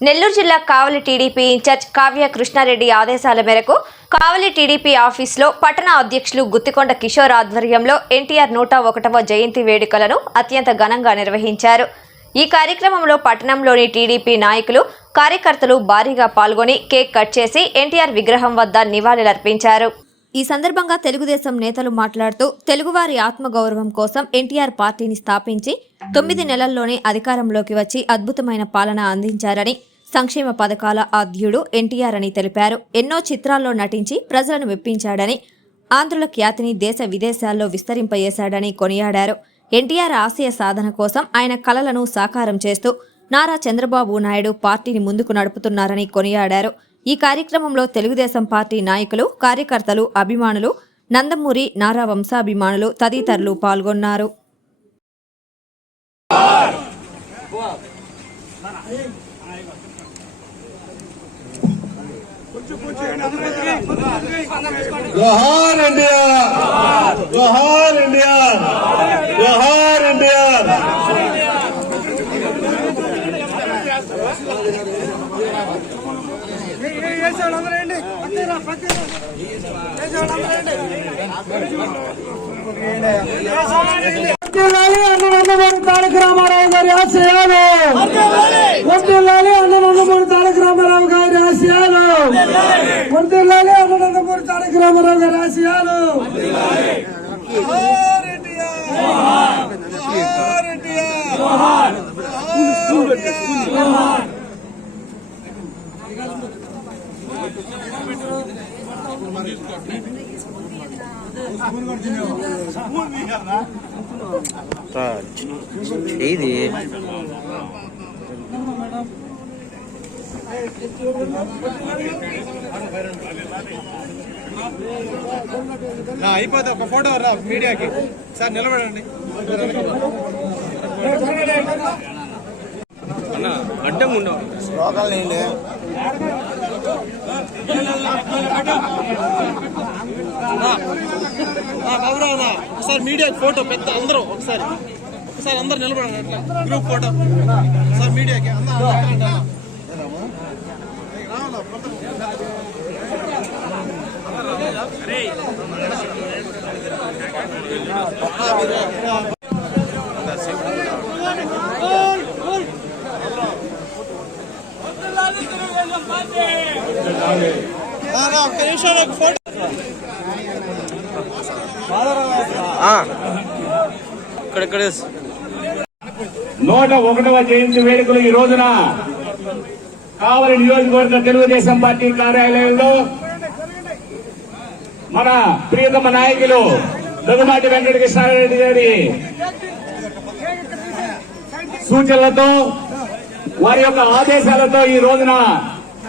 నెల్లూరు జిల్లా Kavali TDP incharge Kavya Krishna Reddy ఆదేశాల మేరకు కావలి టీడీపీ ఆఫీస్లో పట్టణ అధ్యక్షులు గుత్తికొండ కిషోర్ ఆధ్వర్యంలో ఎన్టీఆర్ నూట ఒకటవ జయంతి వేడుకలను అత్యంత ఘనంగా నిర్వహించారు. ఈ కార్యక్రమంలో పట్టణంలోని టీడీపీ నాయకులు కార్యకర్తలు భారీగా పాల్గొని కేక్ కట్ చేసి ఎన్టీఆర్ విగ్రహం వద్ద నివాళులర్పించారు. ఈ సందర్భంగా తెలుగుదేశం నేతలు మాట్లాడుతూ తెలుగువారి ఆత్మగౌరవం కోసం ఎన్టీఆర్ పార్టీని స్థాపించి తొమ్మిది నెలల్లోనే అధికారంలోకి వచ్చి అద్భుతమైన పాలన అందించారని సంక్షేమ పథకాల ఆద్యుడు ఎన్టీఆర్ అని తెలిపారు. ఎన్నో చిత్రాల్లో నటించి ప్రజలను మెప్పించాడని ఆంధ్రుల ఖ్యాతిని దేశ విదేశాల్లో విస్తరింపజేశాడని కొనియాడారు. ఎన్టీఆర్ ఆశయ సాధన కోసం ఆయన కలలను సాకారం చేస్తూ నారా చంద్రబాబు నాయుడు పార్టీని ముందుకు నడుపుతున్నారని కొనియాడారు. ఈ కార్యక్రమంలో తెలుగుదేశం పార్టీ నాయకులు కార్యకర్తలు అభిమానులు నందమూరి నారా వంశాభిమానులు తదితరులు పాల్గొన్నారు. జోహార్ ఇండియా జోహార్ ఇండియా జోహార్ ఇండియా వర్ధిల్లాలి అన్ననందమూరి తారక రామారావు గారి ఆశయాలు వర్ధిల్లాలి అన్ననందమూరి తారక రామారావు గారి ఆశయాలు వర్ధిల్లాలి అన్ననందమూరి తారక రామారావు గారి ఆశయాలు జోహార్ ఇండియా! జోహార్ ఇండియా! జోహార్ ఇండియా! ఇది నా అయిపోతే ఒక ఫోటో రా మీడియాకి. సార్ నిలబడండి. అన్న అడ్డం ఉండవు. బాబురావు ఒకసారి మీడియా ఫోటో పెద్ద అందరూ ఒకసారి ఒకసారి అందరు నిలబడండి అట్లా గ్రూప్ ఫోటో సార్ మీడియాకి అందరూ అందరూ ఒక్క నిమిషం ఒక ఫోటో ఇక్కడిక్కడ నూట ఒకటవ జయంతి వేడుకలు ఈ రోజున కావలి నియోజకవర్గ తెలుగుదేశం పార్టీ కార్యాలయంలో మన ప్రియతమ నాయకులు దగ్గుమాటి వెంకట కృష్ణారెడ్డి గారి సూచనలతో వారి యొక్క ఆదేశాలతో ఈ రోజున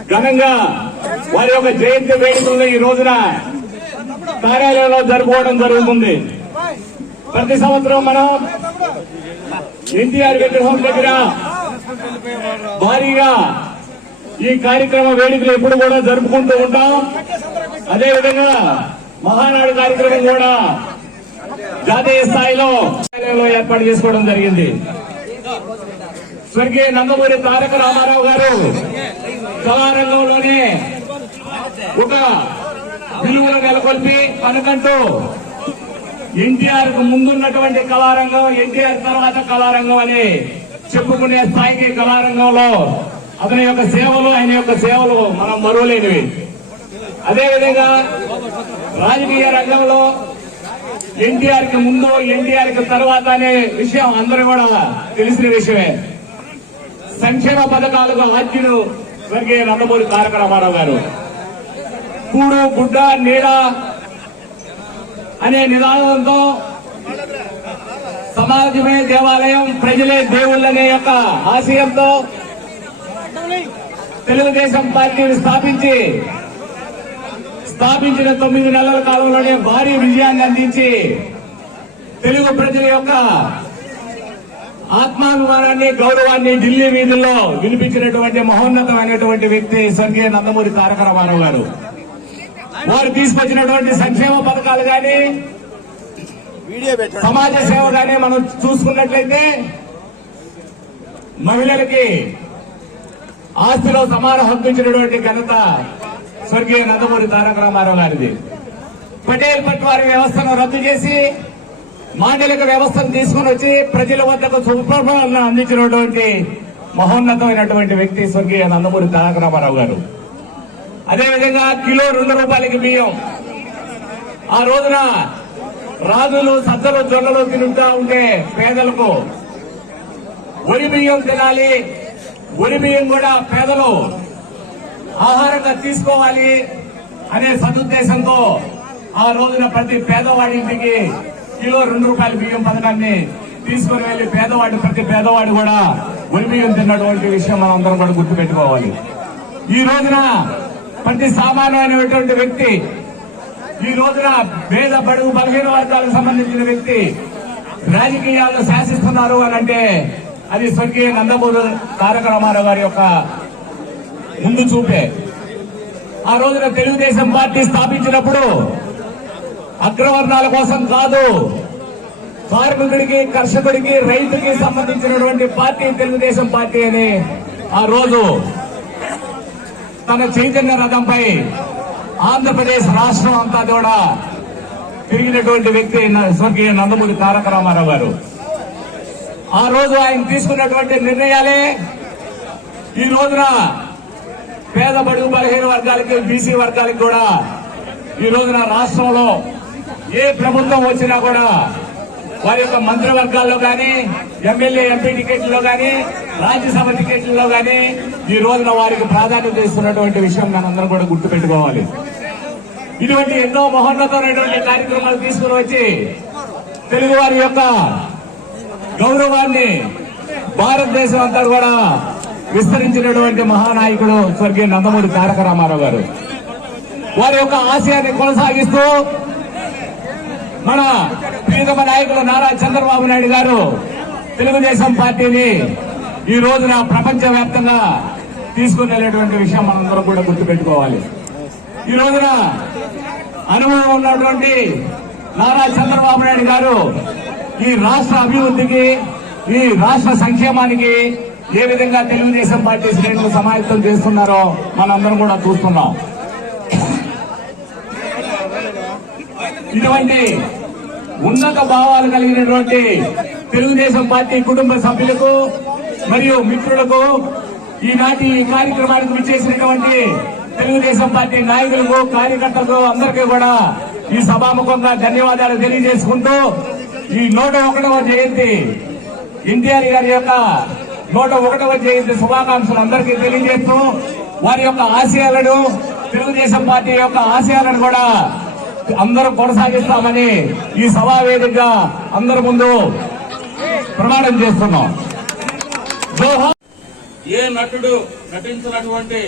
ఘనంగా వారి యొక్క జయంతి వేడుకలను ఈ రోజున కార్యాలయంలో జరుపుకోవడం జరుగుతుంది. ప్రతి సంవత్సరం మనం ఎన్టీఆర్ విగ్రహం దగ్గర భారీగా ఈ కార్యక్రమ వేడుకలు ఎప్పుడు కూడా జరుపుకుంటూ ఉంటాం. అదే విధంగా మహానాడు కార్యక్రమం కూడా జాతీయ స్థాయిలో కార్యాలయంలో ఏర్పాటు చేసుకోవడం జరిగింది. స్వర్గీయ నందమూరి తారక రామారావు గారు కళారంగంలోనే ఒక విలువలు నెలకొల్పి మనకంటూ ఎన్టీఆర్కు ముందున్నటువంటి కళారంగం ఎన్టీఆర్ తర్వాత కళారంగం అని చెప్పుకునే స్థాయికి కళారంగంలో అతని యొక్క సేవలు ఆయన యొక్క సేవలు మనం మరువలేనివి. అదేవిధంగా రాజకీయ రంగంలో ఎన్టీఆర్కి ముందు ఎన్టీఆర్కి తర్వాత అనే విషయం అందరూ కూడా తెలిసిన విషయమే. సంక్షేమ పథకాలకు ఆద్యుడు స్వర్గీయ నందమూరి తారక రామారావు గారు. కూడు గుడ్డ నీడ అనే నినాదంతో సమాజమే దేవాలయం ప్రజలే దేవుళ్ళనే యొక్క ఆశయంతో తెలుగుదేశం పార్టీని స్థాపించి స్థాపించిన తొమ్మిది నెలల కాలంలోనే భారీ విజయాన్ని అందించి తెలుగు ప్రజల యొక్క ఆత్మాభిమానాన్ని గౌరవాన్ని ఢిల్లీ వీధుల్లో వినిపించినటువంటి మహోన్నతమైనటువంటి వ్యక్తి స్వర్గీయ నందమూరి తారక రామారావు గారు. వారు తీసుకొచ్చినటువంటి సంక్షేమ పథకాలు కానీ సమాజ సేవ కానీ మనం చూసుకున్నట్లయితే మహిళలకి ఆస్తిలో సమాన హక్కు ఇచ్చినటువంటి ఘనత స్వర్గీయ నందమూరి తారక రామారావు గారిది. పటేల్ పట్వారి వ్యవస్థను రద్దు చేసి మాండలిక వ్యవస్థను తీసుకుని వచ్చి ప్రజల వద్దకు సుప్రభావాలను అందించినటువంటి మహోన్నతమైనటువంటి వ్యక్తి స్వర్గీయ నందమూరి తారక రామారావు గారు. అదేవిధంగా కిలో రెండు రూపాయలకి బియ్యం. ఆ రోజున రాజులు సజ్జలు జొన్నలు తింటా ఉంటే పేదలకు వరి బియ్యం తినాలి. వరి బియ్యం కూడా పేదలు ఆహారంగా తీసుకోవాలి అనే సదుద్దేశంతో ఆ రోజున ప్రతి పేదవాడింటికి కిలో రెండు రూపాయల బియ్యం పథకాన్ని తీసుకుని వెళ్ళి పేదవాడి ప్రతి పేదవాడు కూడా వరి బియ్యం తిన్నటువంటి విషయం మనం అందరం కూడా గుర్తుపెట్టుకోవాలి. ఈ రోజున ప్రతి సామాన్యమైనటువంటి వ్యక్తి ఈ రోజున పేద బడుగు బలహీన వర్గాలకు సంబంధించిన వ్యక్తి రాజకీయాల్లో శాసిస్తున్నారు అని అంటే అది స్వర్గీయ నందమూరు తారక రామారావు గారి యొక్క ముందు చూపే. ఆ రోజున తెలుగుదేశం పార్టీ స్థాపించినప్పుడు అగ్రవర్ణాల కోసం కాదు. కార్మికుడికి కర్షకుడికి రైతుకి సంబంధించినటువంటి పార్టీ తెలుగుదేశం పార్టీ అని ఆ రోజు తన చైతన్య రథంపై ఆంధ్రప్రదేశ్ రాష్ట్రం అంతా కూడా తిరిగినటువంటి వ్యక్తి స్వర్గీయ నందమూరి తారక రామారావు గారు. ఆ రోజు ఆయన తీసుకున్నటువంటి నిర్ణయాలే ఈ రోజున పేద బడుగు బలహీన వర్గాలకి బీసీ వర్గాలకి కూడా ఈ రోజున రాష్ట్రంలో ఏ ప్రభుత్వం వచ్చినా కూడా వారి యొక్క మంత్రివర్గాల్లో కానీ ఎమ్మెల్యే ఎంపీ టికెట్లలో కానీ రాజ్యసభ టికెట్లలో కానీ ఈ రోజున వారికి ప్రాధాన్యత ఇస్తున్నటువంటి విషయం మనందరం కూడా గుర్తుపెట్టుకోవాలి. ఇటువంటి ఎన్నో మహోన్నతమైనటువంటి కార్యక్రమాలు తీసుకుని వచ్చి తెలుగు వారి యొక్క గౌరవాన్ని భారతదేశం అంతా కూడా విస్తరించినటువంటి మహానాయకుడు స్వర్గీయ నందమూరి తారక రామారావు గారు. వారి యొక్క ఆశయాన్ని కొనసాగిస్తూ మన ప్రియతమ నాయకులు నారా చంద్రబాబు నాయుడు గారు తెలుగుదేశం పార్టీని ఈ రోజున ప్రపంచ వ్యాప్తంగా తీసుకుని వెళ్ళేటువంటి విషయం మనందరం కూడా గుర్తుపెట్టుకోవాలి. ఈ రోజున అనుభవం ఉన్నటువంటి నారా చంద్రబాబు నాయుడు గారు ఈ రాష్ట్ర అభివృద్ధికి ఈ రాష్ట్ర సంక్షేమానికి ఏ విధంగా తెలుగుదేశం పార్టీ శ్రేణులు సమాయత్తం చేస్తున్నారో మనందరం కూడా చూస్తున్నాం. ఇటువంటి ఉన్నత భావాలు కలిగినటువంటి తెలుగుదేశం పార్టీ కుటుంబ సభ్యులకు మరియు మిత్రులకు ఈనాటి ఈ కార్యక్రమానికి విచ్చేసినటువంటి తెలుగుదేశం పార్టీ నాయకులకు కార్యకర్తలకు అందరికీ కూడా ఈ సభాముఖంగా ధన్యవాదాలు తెలియజేసుకుంటూ ఈ నూట ఒకటవ జయంతి ఎన్టీఆర్ గారి యొక్క నూట ఒకటవ జయంతి శుభాకాంక్షలు అందరికీ తెలియజేస్తూ వారి యొక్క ఆశయాలను తెలుగుదేశం పార్టీ యొక్క ఆశయాలను కూడా అందరూ కొనసాగిస్తామని ఈ సభా అందరి ముందు ప్రమాణం చేస్తున్నాం. ఏ నటుడు నటించినటువంటి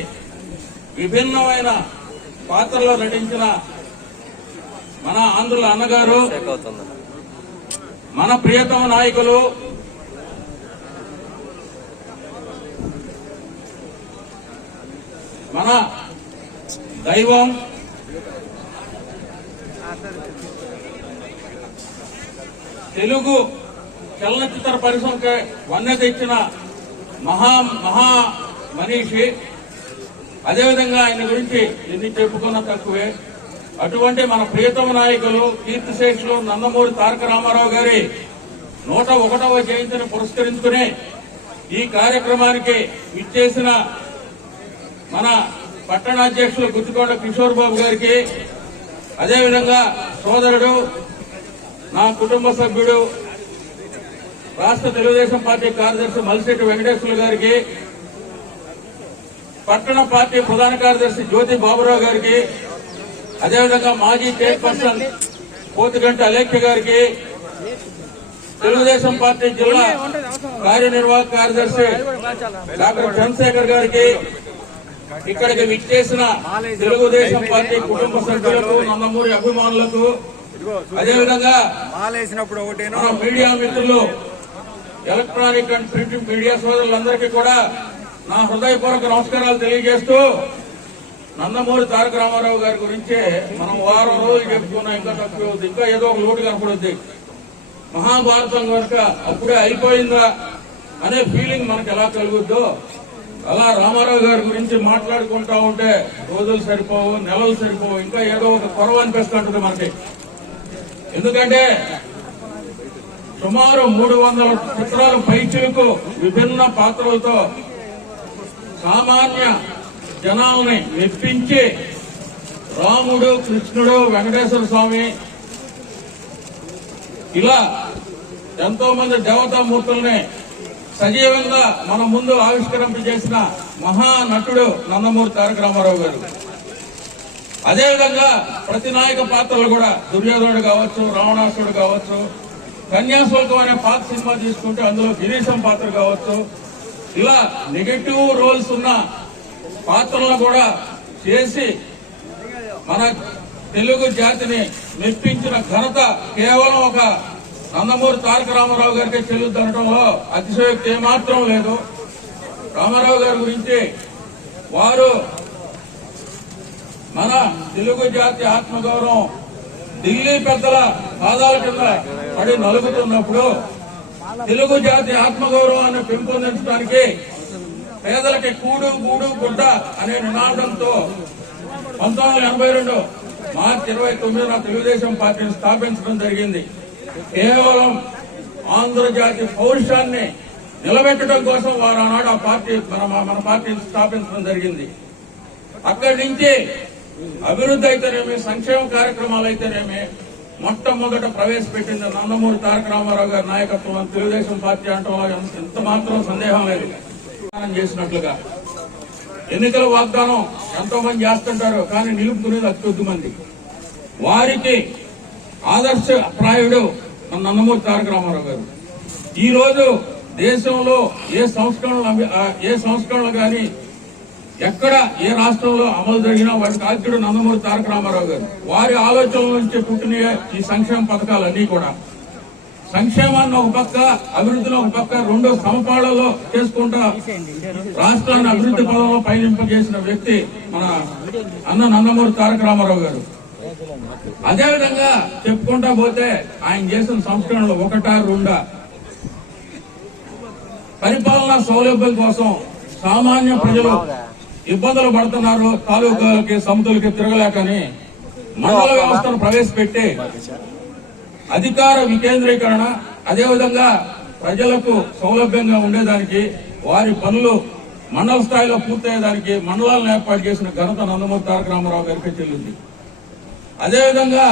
విభిన్నమైన పాత్రలో నటించిన మన ఆంధ్రుల అన్నగారు మన ప్రియతమ నాయకులు మన దైవం తెలుగు చలనచిత్ర పరిశ్రమకి వన్నె తెచ్చిన మహా మహా మనీషి. అదేవిధంగా ఆయన గురించి ఎన్ని చెప్పుకున్న తక్కువే. అటువంటి మన ప్రియతమ నాయకులు కీర్తిశేషులు నందమూరి తారక రామారావు గారి నూట ఒకటవ జయంతిని పురస్కరించుకుని ఈ కార్యక్రమానికి ఇచ్చేసిన మన పట్టణాధ్యక్షులు గుత్తికోట కిషోర్ బాబు గారికి అదేవిధంగా సోదరుడు నా కుటుంబ సభ్యుడు రాష్ట్ర తెలుగుదేశం పార్టీ కార్యదర్శి మలిశెట్టి వెంకటేశ్వర గారికి పట్టణ పార్టీ ప్రధాన కార్యదర్శి జ్యోతి బాబురావు గారికి అదేవిధంగా మాజీ చైర్పర్సన్ కోతిగంట అలేఖ్య గారికి తెలుగుదేశం పార్టీ జిల్లా కార్యనిర్వాహక కార్యదర్శి డాక్టర్ చంద్రశేఖర్ గారికి ఇక్కడికి విచ్చేసిన తెలుగుదేశం పార్టీ కుటుంబ సభ్యులకు నందమూరి అభిమానులకు అదేవిధంగా మాలేసినప్పుడు ఒకటేనో. మీడియా మిత్రులు ఎలక్ట్రానిక్ అండ్ ప్రింట్ మీడియా సోదరులందరికీ కూడా నా హృదయపూర్వక నమస్కారాలు తెలియజేస్తూ నందమూరి తారక రామారావు గారి గురించి మనం వారం రోజులు చెప్పుకున్నాం ఇంకా తక్కువ ఇంకా ఏదో ఒక లోటు కనపడుద్ది. మహాభారతం కనుక అప్పుడే అయిపోయిందా అనే ఫీలింగ్ మనకు ఎలా కలుగుద్దో అలా రామారావు గారి గురించి మాట్లాడుకుంటా ఉంటే రోజులు సరిపోవు నెలలు సరిపోవు ఇంకా ఏదో ఒక కొరవ అనిపిస్తుంటుంది మనకి. ఎందుకంటే సుమారు మూడు వందల చిత్రాల పైచిలకు విభిన్న పాత్రలతో సామాన్య జనాల్ని మెప్పించి రాముడు కృష్ణుడు వెంకటేశ్వర స్వామి ఇలా ఎంతో మంది దేవతామూర్తుల్ని సజీవంగా మన ముందు ఆవిష్కరింపజేసిన మహానటుడు నందమూరి తారక రామారావు గారు. అదేవిధంగా ప్రతి నాయక పాత్రలు కూడా దుర్యోధనుడు కావచ్చు రావణాసుడు కావచ్చు కన్యాశుల్కం అనే పాత సినిమా తీసుకుంటే అందులో గిరీశం పాత్ర కావచ్చు. ఇలా నెగటివ్ రోల్స్ ఉన్న పాత్రలను కూడా చేసి మన తెలుగు జాతిని మెప్పించిన ఘనత కేవలం ఒక నందమూరి తారక రామారావు గారికి చెల్లుద్దనడంలో అతిశయోక్తి ఏమాత్రం లేదు. రామారావు గారి గురించి వారు మన తెలుగు జాతి ఆత్మగౌరవం ఢిల్లీ పెద్దల పాదాల కింద పడి నలుగుతున్నప్పుడు తెలుగు జాతి ఆత్మగౌరవాన్ని పెంపొందించడానికి పేదలకి కూడు గూడు గుడ్డ అనే నినాదంతో పంతొమ్మిది వందల ఎనభై రెండు మార్చి ఇరవై తొమ్మిదిన తెలుగుదేశం పార్టీని స్థాపించడం జరిగింది. కేవలం ఆంధ్రజాతి పౌరుషాన్ని నిలబెట్టడం కోసం వారు ఆనాడు ఆ పార్టీ మన మన పార్టీని స్థాపించడం జరిగింది. అక్కడి నుంచి అభివృద్ధి అయితేనేమి సంక్షేమ కార్యక్రమాలు అయితేనేమి మొట్టమొదట ప్రవేశపెట్టింది నందమూరి తారక రామారావు గారి నాయకత్వం తెలుగుదేశం పార్టీ అంటాం ఎంత మాత్రం సందేహం లేదు. చేసినట్లుగా. ఎన్నికల వాగ్దానం ఎంతో మంది చేస్తుంటారు కానీ నిలుపుకునేది అతి కొద్ది మంది. వారికి ఆదర్శ ప్రాయుడు మన నందమూరి తారక రామారావు గారు. ఈరోజు దేశంలో ఏ సంస్కరణలు అభి- ఏ సంస్కరణలు కానీ ఎక్కడ ఏ రాష్ట్రంలో అమలు జరిగినా వారి ఆద్యుడు నందమూరి తారక రామారావు గారు. వారి ఆలోచనల నుంచి పుట్టిన ఈ సంక్షేమ పథకాలన్నీ కూడా. సంక్షేమాన్ని ఒక పక్క అభివృద్ధిని ఒక పక్క రెండో సమపాళ్ళలో చేసుకుంటా రాష్ట్రాన్ని అభివృద్ధి పదంలో పయనింపజేసిన వ్యక్తి మన అన్న నందమూరి తారక రామారావు గారు. అదేవిధంగా చెప్పుకుంటా పోతే ఆయన చేసిన సంస్కరణలు ఒకటా రెండా? పరిపాలనా సౌలభ్యం కోసం సామాన్య ప్రజలు ఇబ్బందులు పడుతున్నారు తాలూకాలకి సముద్రులకి తిరగలేకని మండల వ్యవస్థను ప్రవేశపెట్టి అధికార వికేంద్రీకరణ అదేవిధంగా ప్రజలకు సౌలభ్యంగా ఉండేదానికి వారి పనులు మండల స్థాయిలో పూర్తయ్యేదానికి మండలాలను ఏర్పాటు చేసిన ఘనత నందమూరి తారక రామారావు గారికి చెల్లింది అదేవిధంగా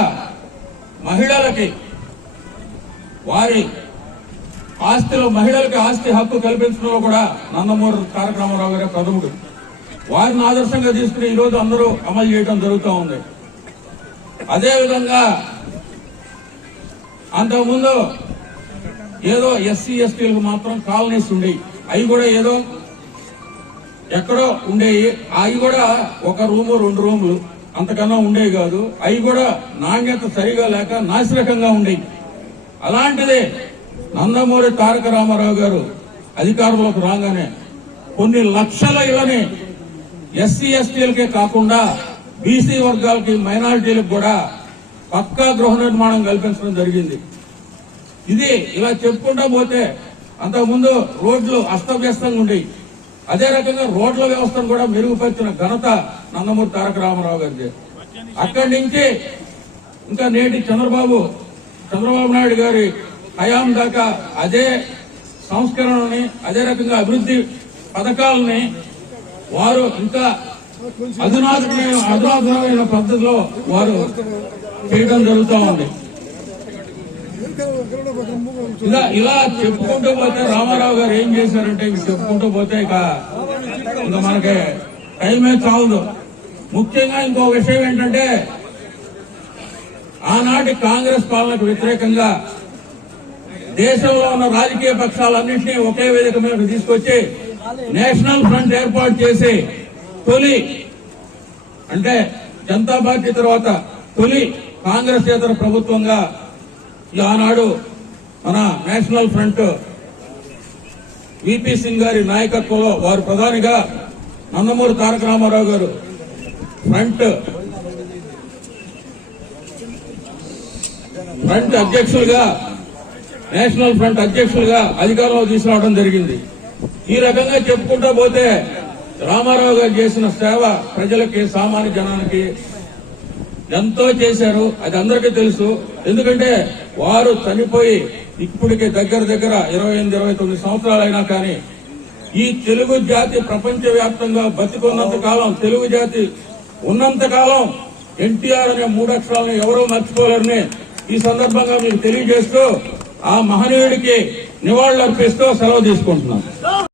మహిళలకి వారి ఆస్తిలో మహిళలకి ఆస్తి హక్కు కల్పించడంలో కూడా నందమూరి తారక రామారావు గారి ప్రథముడు. వారిని ఆదర్శంగా తీసుకుని ఈ రోజు అందరూ అమలు చేయడం జరుగుతూ ఉంది. అదేవిధంగా అంతకుముందు ఏదో ఎస్సీ ఎస్టీలకు మాత్రం కాలనీస్ ఉండేవి అవి కూడా ఏదో ఎక్కడో ఉండేవి అవి కూడా ఒక రూము రెండు రూములు అంతకన్నా ఉండేవి కాదు. అవి కూడా నాణ్యత సరిగా లేక నాసిరకంగా ఉండేవి అలాంటిదే నందమూరి తారక రామారావు గారు అధికారంలోకి రాగానే కొన్ని లక్షల ఇళ్ళని ఎస్సీ ఎస్టీలకే కాకుండా బీసీ వర్గాలకి మైనారిటీలకు కూడా పక్కా గృహ నిర్మాణం కల్పించడం జరిగింది. ఇది ఇలా చెప్పుకుంటా పోతే అంతకుముందు రోడ్లు అస్తవ్యస్తంగా ఉండేవి. అదే రకంగా రోడ్ల వ్యవస్థను కూడా మెరుగుపరిచిన ఘనత నందమూరి తారక రామారావు గారిది. అక్కడి నుంచి ఇంకా నేటి చంద్రబాబు చంద్రబాబు నాయుడు గారి హయాం దాకా అదే సంస్కరణని అదే రకంగా అభివృద్ధి పథకాలని వారు ఇంకా అధునాతమైన అధునాతనమైన పద్ధతిలో వారు చేయడం జరుగుతూ ఉంది. ఇలా ఇలా చెప్పుకుంటూ పోతే రామారావు గారు ఏం చేశారంటే చెప్పుకుంటూ పోతే ఇక ఇంకా మనకి టైమే చాలదు. ముఖ్యంగా ఇంకో విషయం ఏంటంటే ఆనాటి కాంగ్రెస్ పాలనకు వ్యతిరేకంగా దేశంలో ఉన్న రాజకీయ పక్షాలన్నింటినీ ఒకే వేదిక మీద తీసుకొచ్చి నేషనల్ ఫ్రంట్ ఏర్పాటు చేసి తొలి అంటే జనతా పార్టీ తర్వాత తొలి కాంగ్రెస్ ఇతర ప్రభుత్వంగా ఈ ఆనాడు మన నేషనల్ ఫ్రంట్ విపి సింగ్ గారి నాయకత్వంలో వారు ప్రధానిగా నందమూరి తారక రామారావు గారు ఫ్రంట్ ఫ్రంట్ అధ్యక్షులుగా నేషనల్ ఫ్రంట్ అధ్యక్షులుగా అధికారంలో తీసుకురావడం జరిగింది. ఈ రకంగా చెప్పుకుంటా పోతే రామారావు గారు చేసిన సేవ ప్రజలకి సామాన్య జనానికి ఎంతో చేశారు. అది అందరికీ తెలుసు. ఎందుకంటే వారు చనిపోయి ఇప్పటికి దగ్గర దగ్గర ఇరవై ఎనిమిది ఇరవై తొమ్మిది సంవత్సరాలైనా కానీ ఈ తెలుగు జాతి ప్రపంచ వ్యాప్తంగా బతికున్నంత కాలం తెలుగు జాతి ఉన్నంత కాలం ఎన్టీఆర్ అనే మూడు అక్షరాలను ఎవరూ మర్చిపోలేరని ఈ సందర్భంగా మీకు తెలియజేస్తూ ఆ మహనీయుడికి నివాళులు అర్పిస్తూ సెలవు తీసుకుంటున్నాను.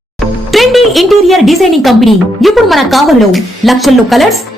Interior designing company. ఇప్పుడు మన కావాలో లక్షల్లో కలర్స్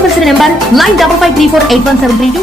సంప్రదించవలసిన number nine double five three four eight one seven three two